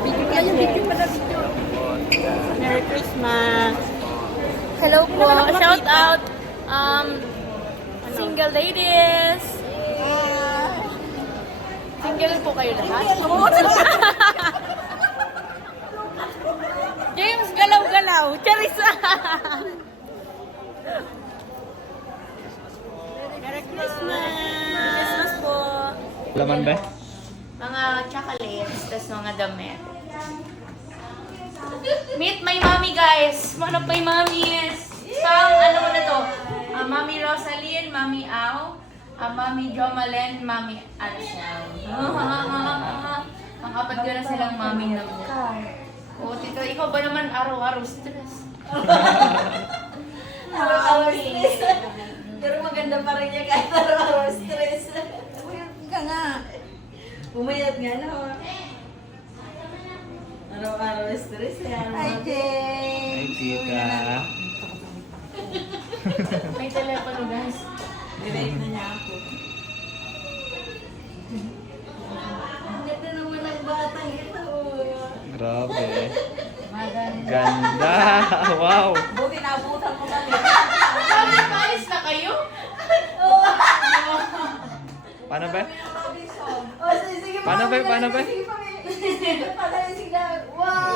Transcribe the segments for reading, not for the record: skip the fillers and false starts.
Video pala, video. Merry Christmas. Hello po. Shout out. Single ladies. Single po kayo lahat. James, galaw-galaw. Charissa. Merry Christmas. Christmas po. Laman ba? Mga chocolates, tas mga damit. Meet my mommy, guys. One of my mommies. Ano mo na to? Mommy Rosaline, Mommy Au, Mommy Jomalen, Mommy Alshao. Ang apat ko na silang mommy na mo. Oh, tito, ikaw ba naman araw-araw stress? Araw-araw stress. Pero maganda pa rin niya kahit araw-araw stress. Umayat ka nga. Umayat nga na. Araw-araw stress. Hi, Jane. Ay, tita. May telepono, guys. Direct na niya ako. Ang ganda naman ng batang ito. Grabe. Ganda. Wow. Buti naabutan mo kami. Sabi, paris na kayo? Paano ba? Oh, sige, Paano ba? Paano ba? Sige, paano sila? Wow!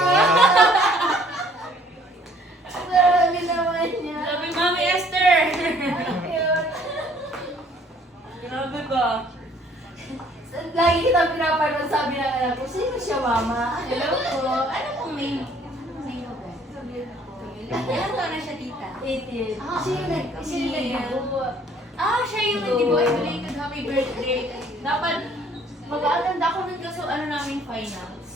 Grabe naman niya. Sabi, Mami Esther. Grabe ba? Lagi kita pinapanood, sabi ng anak ko, sino siya, mama? Hello po. Ano pong name? Anong name mo ba? Ilan taon na siya, tita? 18. Ah, Siya yung siya yung nag-dibuhay. Belated happy birthday. Dapat mag-attend ako ng kaso ano namin finals.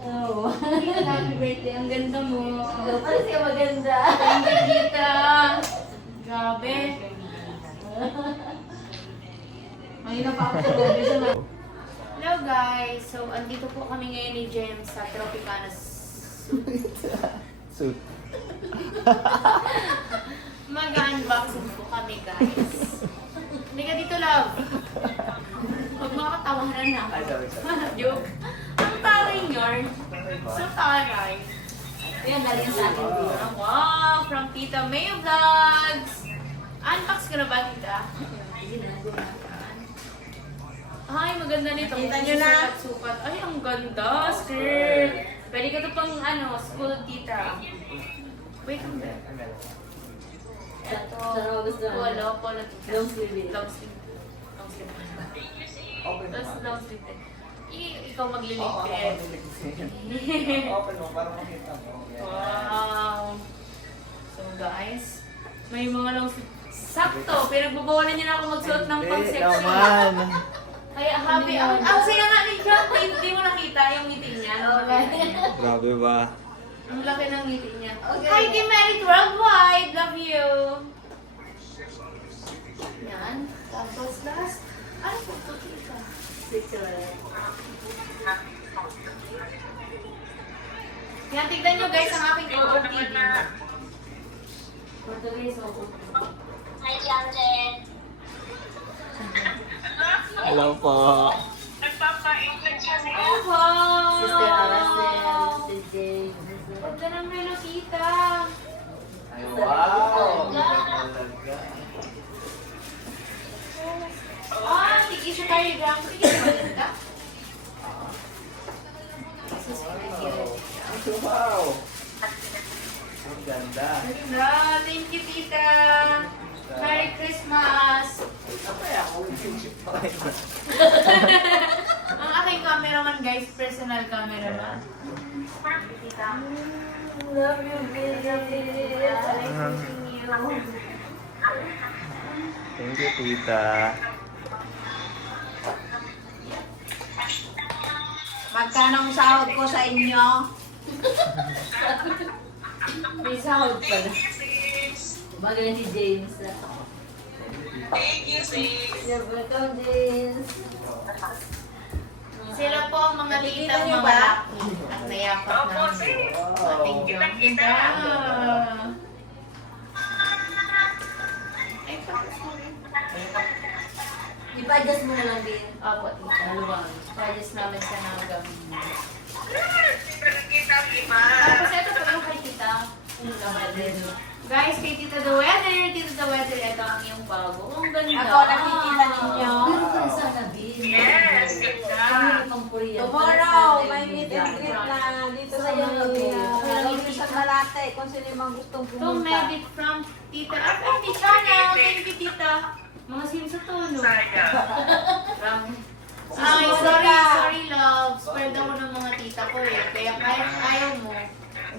Oo. Happy birthday. Ang ganda mo. Ano siya maganda? Thank you, tita. Grabe. Mahina pa ako sa gabi siya. Hello guys. So, andito po kami ngayon ni James sa Tropicana Suit. Mag-unboxing po kami, guys. Hindi ka dito, love. Huwag makatawanan na. Ay, sorry. Joke. Ang taray yarn. So taray. Ayan, galing sa akin. Wow, from Tita May Vlogs. Unbox ka na ba, tita? Ay, maganda nito. Kita nyo na. Sukat-sukat. Ay, ang ganda. Skirt. Pwede ka to pang, school tita. Wait, ang ganda. Ito. Polo, polo tita. Long sleeve. Long sleeve. Long sleeve. Tapos long sleeve din. Ikaw magliligpit. Open mo para makita mo. Wow. So guys, may mga long sleeve. Sakto, pinagbabawalan niyo na ako magsuot ng pang-sexy. naman. Kaya happy. Ang saya nga ni Jack, hindi mo nakita yung ngiti niya. Grabe ba? Ang laki ng ngiti niya. Okay. Hi, Team Merit Worldwide! Love you! Yan. Tapos last. Ano po ito, tita? Yan, tignan nyo guys ang aking OOTD. Portuguese OOTD. Hi, Jansen. Hello po. Nagpapa-English siya niya. Wow! Sister Aracel, Sister Jane. Ganda ng menu, tita. Ay, wow. Talaga. Sige siya tayo dyan. Sige siya ba tita? Wow. Ang ganda. Ganda. Thank you, tita. Merry Christmas. Ang aking cameraman, guys. Personal cameraman. Tita. Love you, baby. Thank you, tita. Magkano ang sahod ko sa inyo? May sahod pala. Bagay si James. Thank you, sis. You're welcome, James. Sila po ang mga titang niyo mga ba? laki. At nayakap namin. Ating John. Ganda. Ay, tapos mo rin. Ipa-adjust mo na lang din. Apo, tita. Pa-adjust namin sa nagam. Tapos ito pa yung kay tita. Guys, kay Tita The Weather, Tita The Weather, ito ang iyong bago. Ang ganda. Ako, nakikita ninyo. Yes, ganda. Tomorrow, may meet and greet na dito sa Laguna sa Malate. Kung sino yung mga gustong To pumunta. Medit from Tita FMT Channel. Thank you, Tita. Mga sim sa tono. Sayang. Ay, sorry, loves. Spread ako ng mga tita ko eh. Kaya kahit ayaw mo.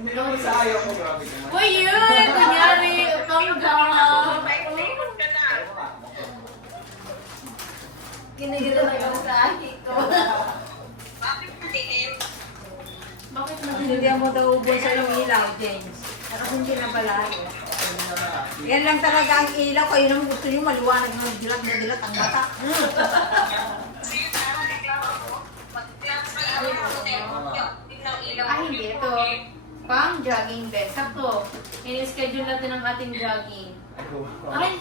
Ayaw ko, grabe naman. Uy, yun! Kunyari, pangga. May kumikot ka na. Kinigil na yung sa akin ko. Bakit matikim? Bakit Hindi mo daw ubon sa yung ilaw, James. Pero hindi na pala. Yan lang talaga ang ilaw. Kayo naman gusto nyo maliwanag ng dilat na dilat ang mata. Kasi yung parang reklamo ko. Pag-class na ilaw. Ah, hindi. Ito. Pang jogging bed. Sakto. In-schedule natin ang ating jogging. Ay!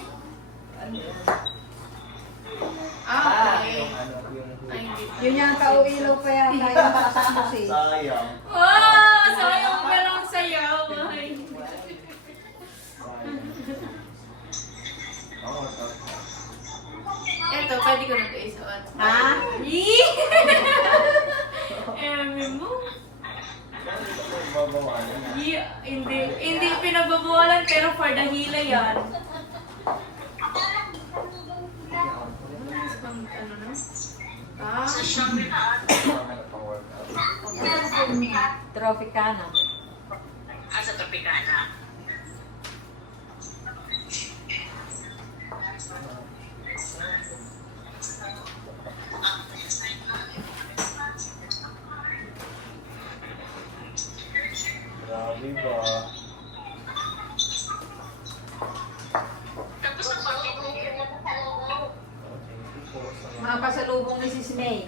Okay. Ay, hindi. Yun yung kauilaw pa yan. Kaya makasama si. Sayang. Wow! Sayang pero ang sayaw. Ay. Oo, Ito, pwede ko na ito isuot. Ha? Yee! Eme mo. Yeah, hindi pinagbabawalan pero for the hila yan. Ano na? Ah, Sa Shopee na. Tropicana. Sa Tropicana. Grabe ba? Tapos ang pagkikinig mo sa loob. Mga pasalubong ni Sis May.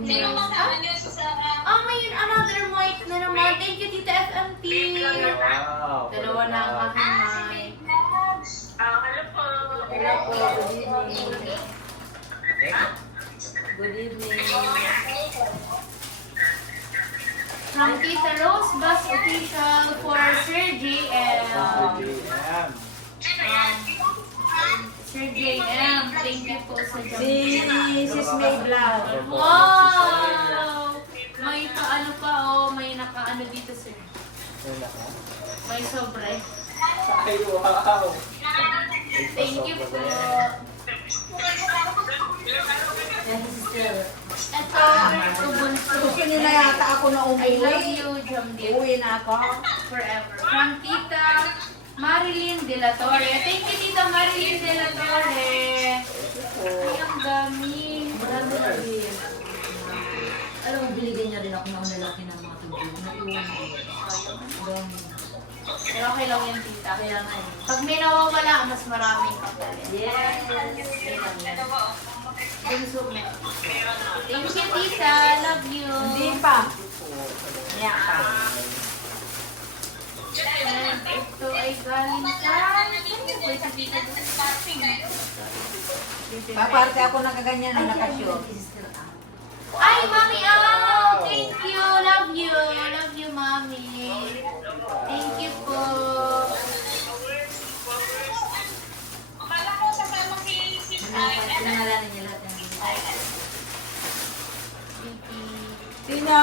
Sino kasama niyo sa Sarah? oh, may another mic na naman. Thank you, Tita FMT. Wow. Dalawa na ang aking mic. Hello po. Hello po. Good evening. Good evening. From Tita Rose Bus Official for Sir JM. Sir JM, thank you po sa Si job. Sis May Blau. Wow! May paano pa oh, may nakaano dito sir. May sobre. Ay, wow. Thank you po. Ito, ubuntu. Gusto niyo na yata ako na I love umuwi. you, Jam Deal. Uwi na ako. Forever. From Tita Marilyn De La Torre. Thank you, Tita Marilyn De La Torre. Ay, ang dami. Marami na din. Alam mo, biligyan niya rin ako ng lalaki ng mga tubig. Naiwan ko. Dami. Pero okay lang yan, Tita. Kaya nga eh. Pag may nawawala, mas maraming kapalit. Yes. Consume. Thank you, Tita. Love you. Hindi pa. Kaya pa. And ito ay galing sa... Wait, si Tita. Paparte ako nakaganyan na nakashoot. Ay, Mami Al! Thank you! Love you! Love you, Mami! Thank you po! Akala ko kasama si Pinangalanan niya lahat ng Titi. Sino?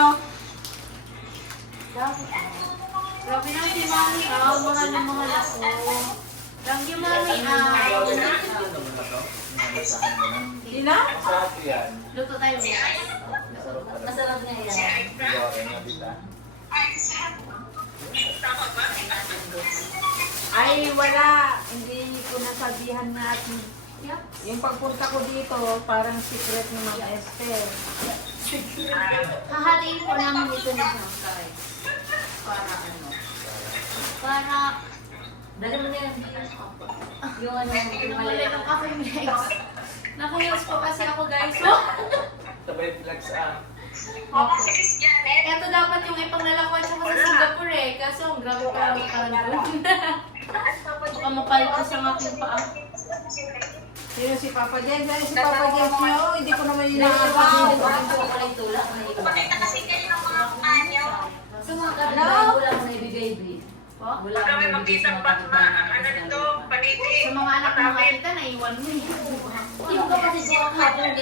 Grabe na si Mami Al. Mahal na mahal ako. Love you, Mami Al. Sino? Masarap yan. Luto tayo bukas. Masarap nga yan. Tama ba? Ay, wala. Hindi ko nasabihan nga at Yep. yung pagpunta ko dito, parang secret ni Ma'am Esther. Hahatiin po namin ito ni Sangkay. Para ano? Para... Dali mo na yan. Yung ano, yung Wala malala. ng aking legs. Naka-heels po kasi ako, guys. Sabay flex ah. Si Miss Janet. Ito dapat yung ipanglalakuan siya sa Singapore eh. Kaso ang grabe pa ang doon. Baka mapalito sa aking paa. Sino si Papa James? Ano si Papa James niyo? Hindi ko naman inaabaw. Pakita kasi kayo ng mga anyo. Wala kami makita pa ano nito, paniti. Sa mga anak mo makita, naiwan mo eh. Yung pagpapalala.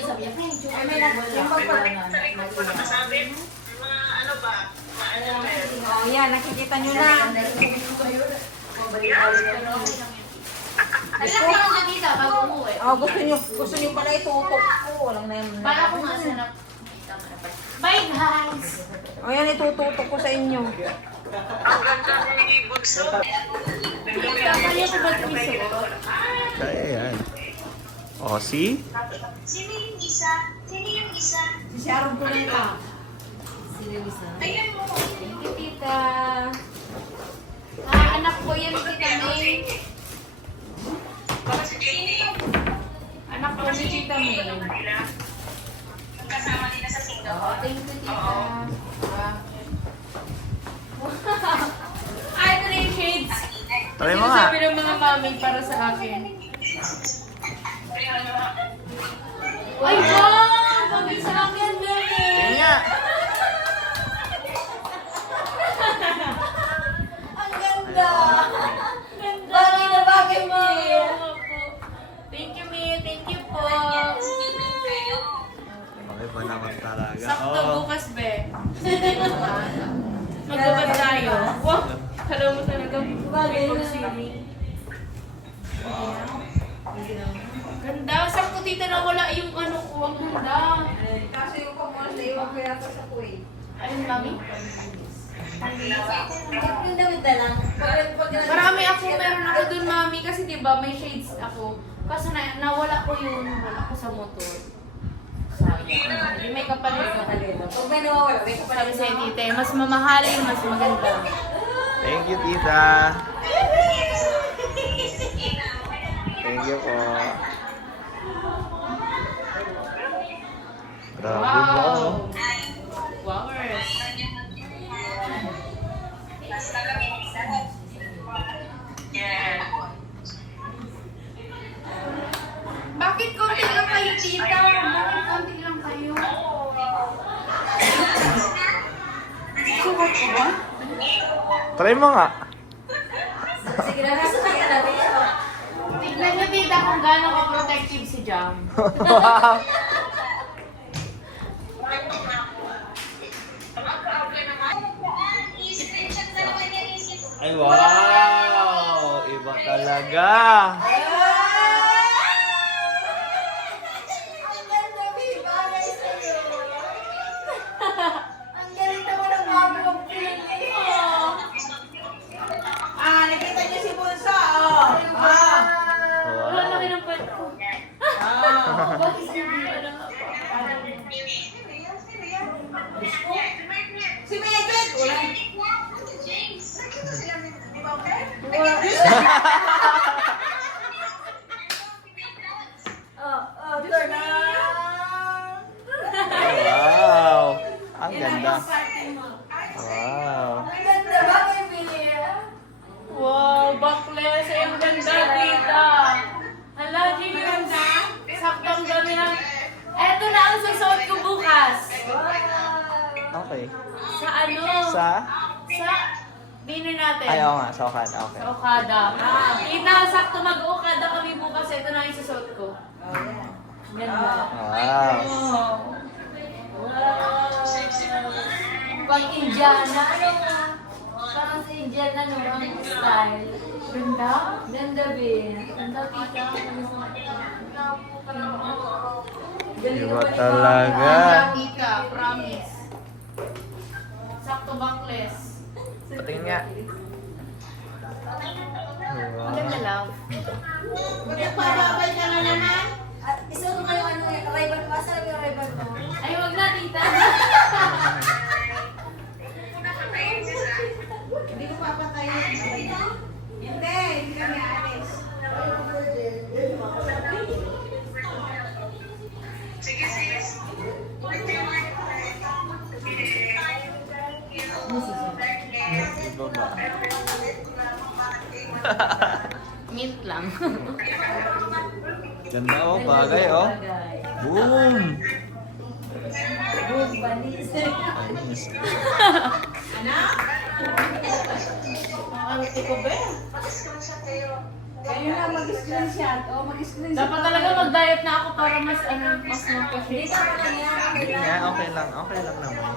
Sa likod ko nakasabi, mga ano ba, ano ba yun? Oh, yan. Nakikita nyo na. Alam ko lang nakita bago umuwi. Oh, gusto nyo pala itutok ko. Walang na yun. Para ko nga sanap. Bye guys! O yan, itututok ko sa inyo. Ang ganda ni Bunso. Kaya ko ba tumisok? Kaya yan. O, see? Sino yung isa? Sino yung isa? Si Sharon ko lang ka. Ayan mo. Thank you, tita. Anak ko yan, tita May. Baka si JD. Anak ko ni tita May. Kasama nila sa Singapore. Thank you, tita. Ay, ito na yung shades. Try mo nga. Sinasabi ng mga mami para sa akin. Ay, wow! Pag-isa lang yan, bebe! Tingnan nga. Ang ganda! Ganda! Bagay na bagay, Mia. Thank you, Mia. Thank you po. Okay ba naman talaga? Sakto Oo. bukas, be. Magbabad tayo. Wow! Kala mo talaga. Bagay na. Ganda. Sakto tita na wala yung ano ko. Ang ganda. Kaso yung pamulas na iwan ko yata sa Kuwait. Ayun, mami. Yung damit na lang. Marami ako, meron ako dun, mami. Kasi diba, may shades ako. Kaso nawala ko yun. Nawala ko sa motor. Sayang. Hindi may kapalit na talino. Pag may nawawala, may Sabi kapalit sa'yo, tita, mas mamahalin, mas maganda. Thank you, tita. Thank you po. Grabe ba? Wow! Flowers. Yeah. Bakit konti lang kayo, tita? Bakit konti lang kayo? Sukat ko ba? Try mo nga. Sige na, nasa kaya natin. Tignan niyo, tita, kung gaano ka-protective si Jam. Wow. I-screenshot na naman yan, isis. Ay, wow! Iba talaga. Ang ganda, babe. Bagay sa'yo. Ang galing naman ang mami mong feeling. Nakita niyo si Bunso, oh. Wala na kayo ng pwet ko. Bakit hindi alam? Si Megan! Wala. Turn on. Wow! Ang ganda. Wow. Ang ganda ba, baby? Wow, backless. Ay, ang ganda, tita. Hala, Jimmy, ganda. Saktang ganda lang. Eto na ang susuot ko bukas. Okay. Sa ano? Sa? Sa dinner natin. Ay, oo nga. Sa Okada. Okay. Sa Okada. Tita, sakto mag-Okada kami bukas. Ito na ang isusuot ko. Ganda. Wow. Pag Indiana, ano nga? Parang sa Indiana, no? Ang style. Ganda? Ganda, babe. Ganda, tita. Iba talaga. Ganda, tita. Promise. Sakto backless. Patingin nga. Ang ganda, Wow. love. Magpapabay ka na naman? Isuot mo yung ano, yung ribbon mo. Asan yung ribbon mo? Ay, wag na, tita. Hindi ko papatayin. Hindi, hindi kami alis. Sige, sis. Iba ba? Mint lang. Ganda oh, bagay oh. Boom! Boom, banis. Ang arte ko ba? Kaya na mag-screenshot. O, mag-screenshot. Dapat talaga mag-diet na ako para mas mas Dito mag-shape. mo na yan. Hindi nga, okay lang naman.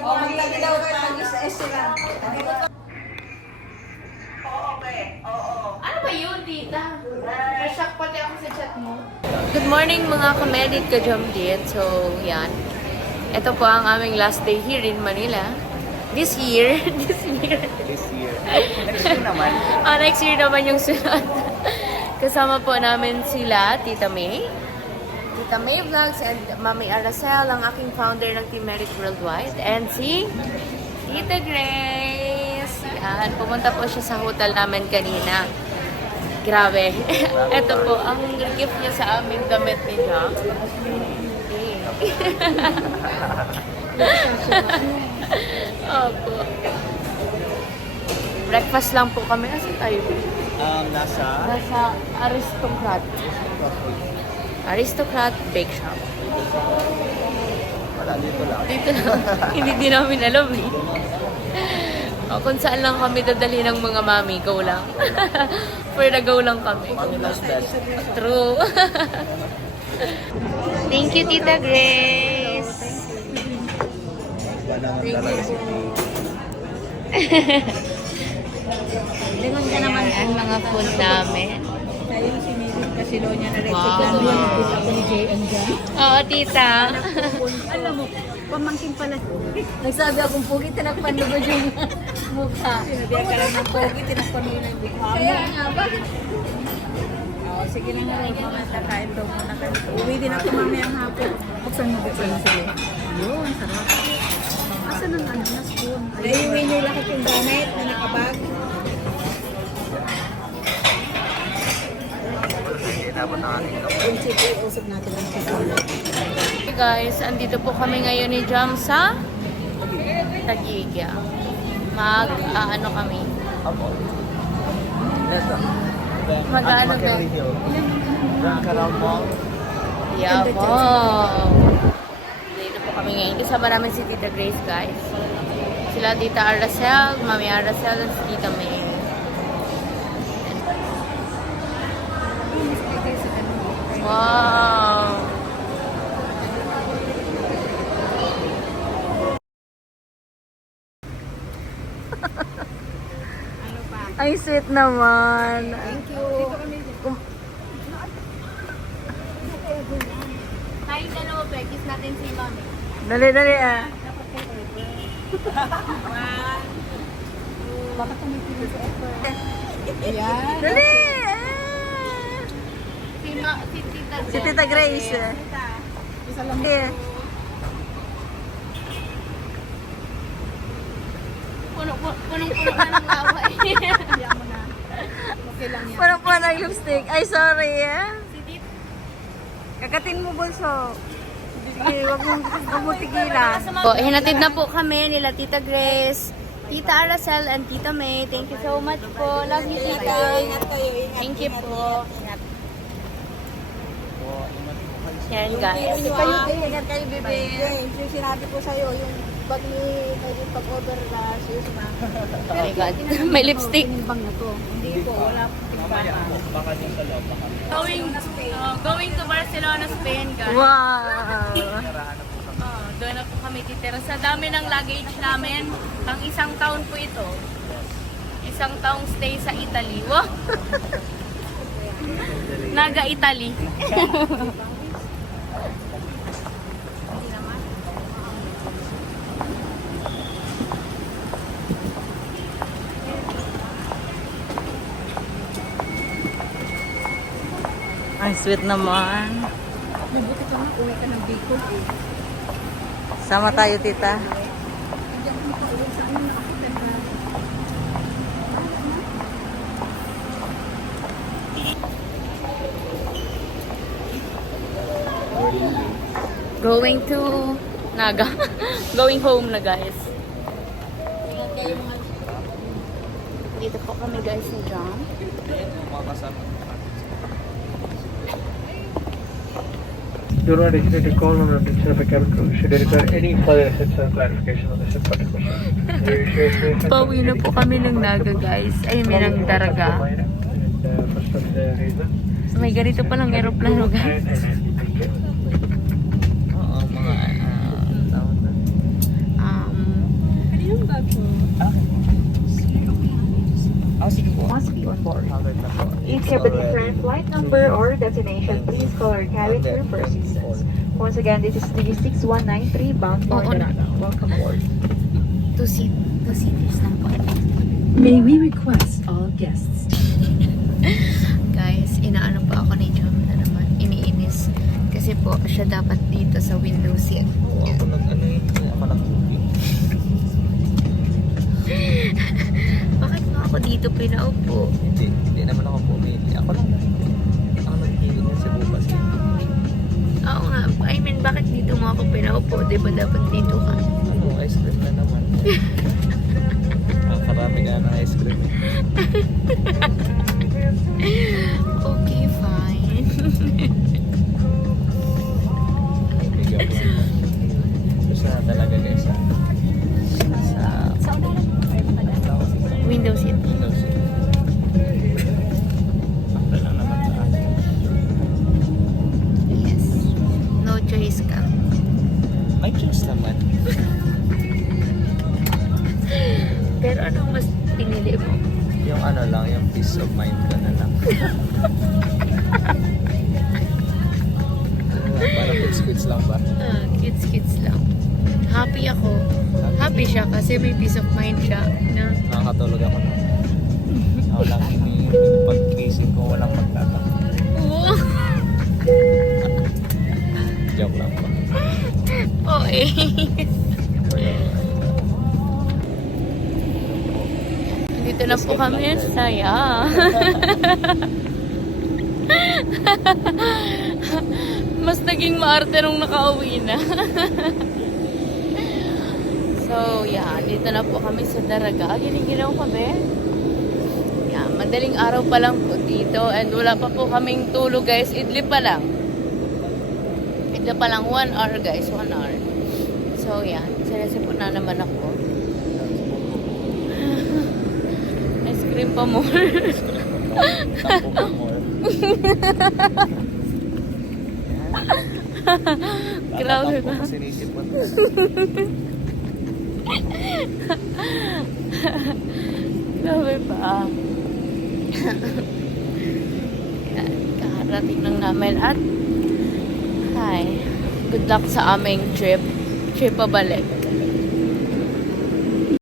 O, magtabi daw kayo mag-SS lang. Oo, be. Oo. Ano ba yun, tita? Na-shock pati ako sa chat mo. Good morning mga kamedit ka-Jomdit. So, yan. Ito po ang aming last day here in Manila. This year. This year. Next year naman. Next year naman yung sunod. Kasama po namin sila, Tita May. Tita May Vlogs and Mami Aracel, ang aking founder ng Team Merit Worldwide. And si Tita Grace. Yan, pumunta po siya sa hotel namin kanina. Grabe. Ito po, ang gift niya sa amin, damit ni Jack. Opo. Breakfast lang po kami. Asan tayo? Nasa Nasa Aristocrat. Aristocrat Bake Shop. wala, dito lang. Dito lang. Hindi din namin alam eh. O, kung saan lang kami dadali ng mga mami, go lang. For the go lang kami. Mami knows best. True. Thank you, Tita Grace. Lingon ka naman. Ayan, ang mga food namin. Tayo si Mimi Casilonia na rin. Wow. Ako ni JM dyan. Oo, tita. Alam mo, pamangkin pala. Nagsabi akong pogi, tinakpanugod yung mukha. Sinabi ka lang ng pogi, tinakpanugod yung mukha. Kaya nga, bakit? Oo, sige na nga rin. Kakain daw muna kami. Uwi din ako mamayang hapon. Buksan mo, sige. Yun, sarap. Asa nang ano na spoon? Naiuwi niyo lahat yung gamit na nakabag. Inabot na ating kapag. Yung sige, usap natin ang sige. Hey guys, andito po kami ngayon ni Jam sa Taguig. Ano kami? Apo. Nasa. Mag-ano ba? Drunk around mall. Yeah, wow. Dito po kami ngayon. Kasama namin si Tita Grace, guys. Sila Tita Aracel, Mami Aracel, at si Tita May. Wow! Ay, sweet naman. Thank you. Tayo dalawa, practice natin si Mami. Dali, dali ah. Bakit tumitigil sa effort? Ayan. Dali! Si Tita Si Tita Grace. Isa lang. Punong-puno na ng laway. Okay lang yan. Parang po ng lipstick. Ay, sorry Si Tita. Kakatin mo bulso. Sige, wag mo tigilan. Po, hinatid na po kami nila Tita Grace, Tita Aracel, and Tita May. Thank you so much po. Love you, Tita. Ingat kayo, ingat. Thank you po. Yan, guys. Kayo din, ingat kayo, bebe. James, yung sinabi ko sa'yo, yung pag may pag-over na sa'yo sa Oh my God. May lipstick. Bang na to. Hindi po, wala pong timbang. Baka din sa loob. Going to Barcelona, Spain, guys. Wow! Doon na po kami titira. Sa dami ng luggage namin, ang isang taon po ito. Isang taong stay sa Italy. Wow! Naga Italy. Ay, sweet naman. Nabuti ka nga, uwi ka ng Bicol eh. Sama tayo, tita. Hindi ako makauwi sa ano nakakita na. Going to Naga. Going home na, guys. Ingat kayo mga Dito po kami, guys, ni John. Ayan yung mga kasama. Do not hesitate to call on the attention of a cabin crew should you require any further assistance or clarification on this important question. Pauwi na po kami ng Naga, guys. Ay, may ng Daraga. May ganito palang aeroplano, guys. Oo, mga tawag na. Sige po. Must be on board. Hagad na po. If you have a different flight number or destination, please call our cabin crew for assistance. Once again, this is DG6193 bound for Oo na. Naga. Welcome aboard. Two seaters lang po. May we request all guests Guys, inaano pa ako ni Jom na naman. Iniinis. Kasi po, siya dapat dito sa window seat. Oo, ako nag-ano yun. Ako nag-booking. Bakit mo ako dito pinaupo? Hindi naman ako pumili. Ako lang. Ako nagpili niya sa bukas. Oo nga. I mean, bakit dito mo ako pinaupo? Di ba dapat dito ka? Ano, ice cream na naman. Karami ka ng ice cream eh. Okay, fine. Bigyan ko lang. Gusto na talaga guys. Sa Window seat. Windows. Sakto lang naman sa akin. Yes. No choice ka. May choice naman. Pero anong mas pinili mo? Yung ano lang, yung peace of mind ka na lang. Parang kids lang ba? Kids lang. Happy ako. Happy siya kasi may peace of mind siya. Na, Nakakatulog ako na. Ako lang pag-gising ko, walang magtatanong. oo. Joke lang po. Oo eh. Dito na po kami. Saya. Mas naging maarte nung nakauwi na. So, yeah. Dito na po kami sa Daraga. Giniginaw kami. Yeah, madaling araw pa lang po dito. And wala pa po kaming tulog, guys. Idli pa lang. Idli pa lang. 1 hour, guys. 1 hour. So, yeah. Sinasipon na naman ako. Ice cream pa more. Tampo pa more. Grabe ba? Kasi naisip mo. Grabe pa. Yan, kakarating lang namin at hi, good luck sa aming trip pabalik.